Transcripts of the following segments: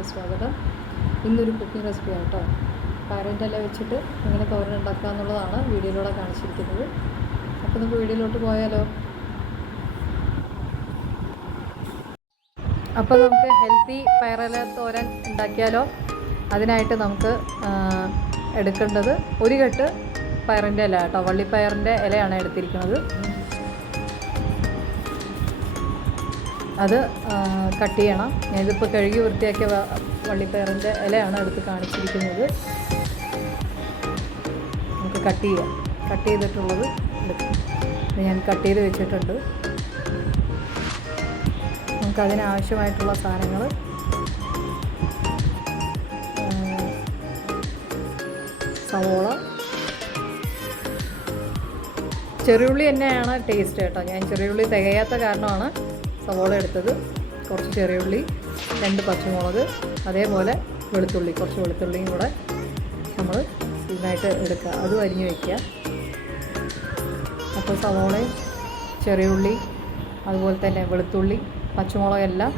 ചാനലിലേക്ക് സ്വാഗതം. ഇന്നൊരു കുക്കിംഗ് റെസിപ്പിയാണ് കേട്ടോ. പയറിൻ്റെ ഇല വെച്ചിട്ട് എങ്ങനെ തോരൻ ഉണ്ടാക്കുക എന്നുള്ളതാണ് വീഡിയോയിലൂടെ കാണിച്ചിരിക്കുന്നത്. അപ്പോൾ നമുക്ക് വീഡിയോയിലോട്ട് പോയാലോ? അപ്പോൾ നമുക്ക് ഹെൽത്തി പയറില തോരൻ ഉണ്ടാക്കിയാലോ? അതിനായിട്ട് നമുക്ക് എടുക്കേണ്ടത് ഒരു കെട്ട് പയറിൻ്റെ ഇല കേട്ടോ. വള്ളിപ്പയറിൻ്റെ ഇലയാണ് എടുത്തിരിക്കുന്നത്. അത് കട്ട് ചെയ്യണം. ഞാനിതിപ്പോൾ കഴുകി വൃത്തിയാക്കിയ വള്ളിപ്പയറിൻ്റെ ഇലയാണ് എടുത്ത് കാണിച്ചിരിക്കുന്നത്. നമുക്ക് കട്ട് ചെയ്യാം. കട്ട് ചെയ്തിട്ടുള്ളത് എടുക്കാം. ഞാൻ കട്ട് ചെയ്ത് വെച്ചിട്ടുണ്ട്. നമുക്കതിനാവശ്യമായിട്ടുള്ള സാധനങ്ങൾ സവോള, ചെറിയുള്ളി തന്നെയാണ് ടേസ്റ്റ് കേട്ടോ. ഞാൻ ചെറിയുള്ളി തികയാത്ത കാരണമാണ് സവോള എടുത്തത്. കുറച്ച് ചെറിയുള്ളി, 2 പച്ചമുളക്, അതേപോലെ വെളുത്തുള്ളി, കുറച്ച് വെളുത്തുള്ളിയും കൂടെ നമ്മൾ ഇതിനായിട്ട് എടുക്കുക. അതും അരിഞ്ഞ് വയ്ക്കുക. അപ്പോൾ സവോളയും ചെറിയുള്ളി അതുപോലെ തന്നെ വെളുത്തുള്ളി പച്ചമുളകെല്ലാം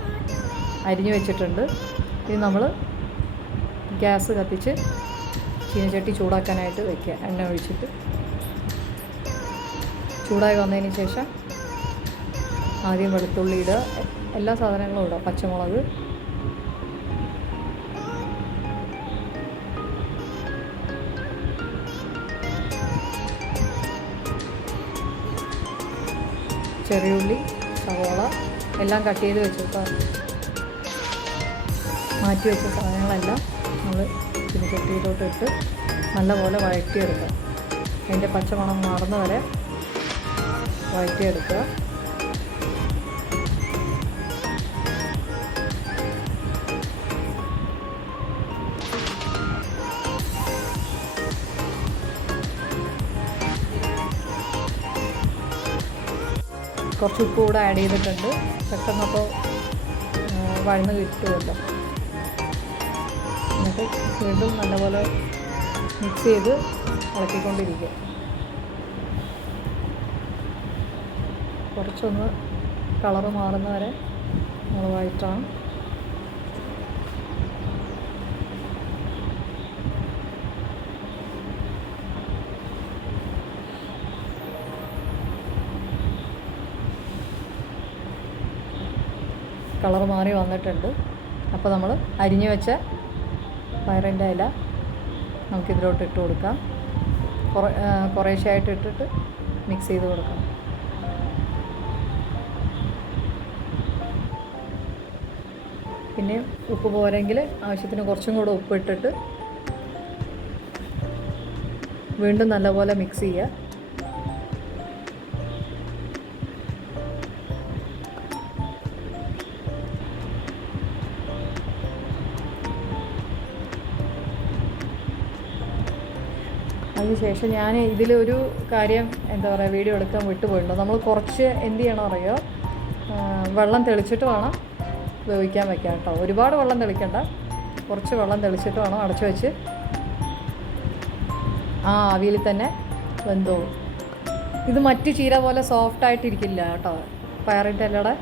അരിഞ്ഞ് വെച്ചിട്ടുണ്ട്. ഇത് നമ്മൾ ഗ്യാസ് കത്തിച്ച് ചീനച്ചട്ടി ചൂടാക്കാനായിട്ട് വയ്ക്കുക. എണ്ണ ഒഴിച്ചിട്ട് ചൂടായി വന്നതിന് ശേഷം ആദ്യം വെളുത്തുള്ളി ഇടുക. എല്ലാ സാധനങ്ങളും ഇടുക. പച്ചമുളക്, ചെറിയുള്ളി, സവോള എല്ലാം കട്ട് ചെയ്ത് വെച്ചിട്ട് മാറ്റി വെച്ച സാധനങ്ങളെല്ലാം നമ്മൾ പിന്നെ ചട്ടിയിലോട്ട് ഇട്ട് നല്ലപോലെ വഴറ്റിയെടുക്കുക. അതിൻ്റെ പച്ചമണം മാറുന്ന വരെ വഴറ്റിയെടുക്കുക. കുറച്ച് ഉപ്പ് കൂടെ ആഡ് ചെയ്തിട്ടുണ്ട്. പെട്ടെന്നപ്പോൾ വഴന്ന് കിട്ടുമല്ലോ. എന്നിട്ട് വീണ്ടും നല്ലപോലെ മിക്സ് ചെയ്ത് ഇളക്കിക്കൊണ്ടിരിക്കുക. കുറച്ചൊന്ന് കളറ് മാറുന്ന വരെ നമ്മൾ വഴറ്റണം. കളർ മാറി വന്നിട്ടുണ്ട്. അപ്പോൾ നമ്മൾ അരിഞ്ഞു വെച്ച പയറിൻ്റെ ഇല നമുക്കിതിലോട്ട് ഇട്ട് കൊടുക്കാം. കുറേശ്ശെയായിട്ട് ഇട്ടിട്ട് മിക്സ് ചെയ്ത് കൊടുക്കാം. പിന്നെ ഉപ്പ് പോരെങ്കിൽ ആവശ്യത്തിന് കുറച്ചും കൂടെ ഉപ്പ് ഇട്ടിട്ട് വീണ്ടും നല്ലപോലെ മിക്സ് ചെയ്യുക. അതിനുശേഷം ഞാൻ ഇതിലൊരു കാര്യം എന്താ പറയുക, വീഡിയോ എടുക്കാൻ വിട്ടുപോയിട്ടുണ്ട്. നമ്മൾ കുറച്ച് എന്ത് ചെയ്യണം അറിയോ, വെള്ളം തെളിച്ചിട്ട് വേണം വേവിക്കാൻ വയ്ക്കാം കേട്ടോ. ഒരുപാട് വെള്ളം തെളിക്കണ്ട, കുറച്ച് വെള്ളം തെളിച്ചിട്ട് വേണം അടച്ചു വെച്ച് ആവിയിൽ തന്നെ വെന്തോളും. ഇത് മറ്റ് ചീര പോലെ സോഫ്റ്റായിട്ടിരിക്കില്ല കേട്ടോ. പയറിൻ്റെ ഇലയുടെ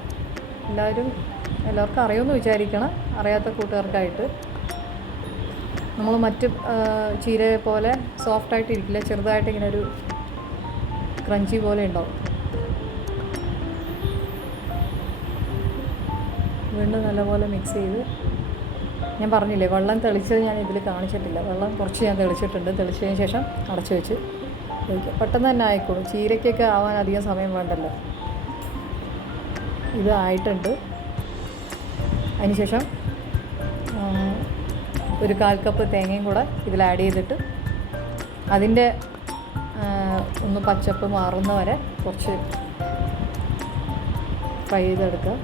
എല്ലാവർക്കും അറിയുമെന്ന് വിചാരിക്കണം. അറിയാത്ത കൂട്ടുകാർക്കായിട്ട് നമ്മൾ മറ്റ് ചീരയെ പോലെ സോഫ്റ്റായിട്ടിരിക്കില്ല. ചെറുതായിട്ട് ഇങ്ങനെ ഒരു ക്രഞ്ചി പോലെ ഉണ്ടാവും. വീണ്ടും നല്ലപോലെ മിക്സ് ചെയ്ത്, ഞാൻ പറഞ്ഞില്ലേ വെള്ളം തെളിച്ചത് ഞാൻ ഇതിൽ കാണിച്ചിട്ടില്ല. വെള്ളം കുറച്ച് ഞാൻ തെളിച്ചിട്ടുണ്ട്. തെളിച്ചതിന് ശേഷം അടച്ചു വെച്ച് കഴിക്കുക. പെട്ടെന്ന് തന്നെ ആയിക്കോളും. ചീരയ്ക്കൊക്കെ ആവാൻ അധികം സമയം വേണ്ടല്ലോ. ഇത് ആയിട്ടുണ്ട്. അതിനുശേഷം ഒരു 1/4 കപ്പ് തേങ്ങയും കൂടെ ഇതിൽ ആഡ് ചെയ്തിട്ട് അതിൻ്റെ ഒന്ന് പച്ചപ്പ് മാറുന്ന വരെ കുറച്ച് ഫ്രൈ ചെയ്തെടുക്കുക.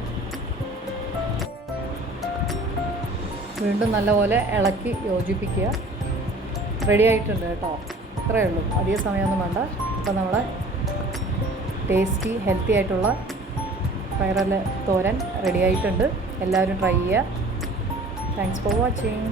വീണ്ടും നല്ലപോലെ ഇളക്കി യോജിപ്പിക്കുക. റെഡി ആയിട്ടുണ്ട് കേട്ടോ. ഇത്രയേ ഉള്ളൂ, അധികം സമയമൊന്നും വേണ്ട. അപ്പോൾ നമ്മുടെ ടേസ്റ്റി ഹെൽത്തി ആയിട്ടുള്ള പയറില തോരൻ റെഡി ആയിട്ടുണ്ട്. എല്ലാവരും ട്രൈ ചെയ്യുക. Thanks for watching.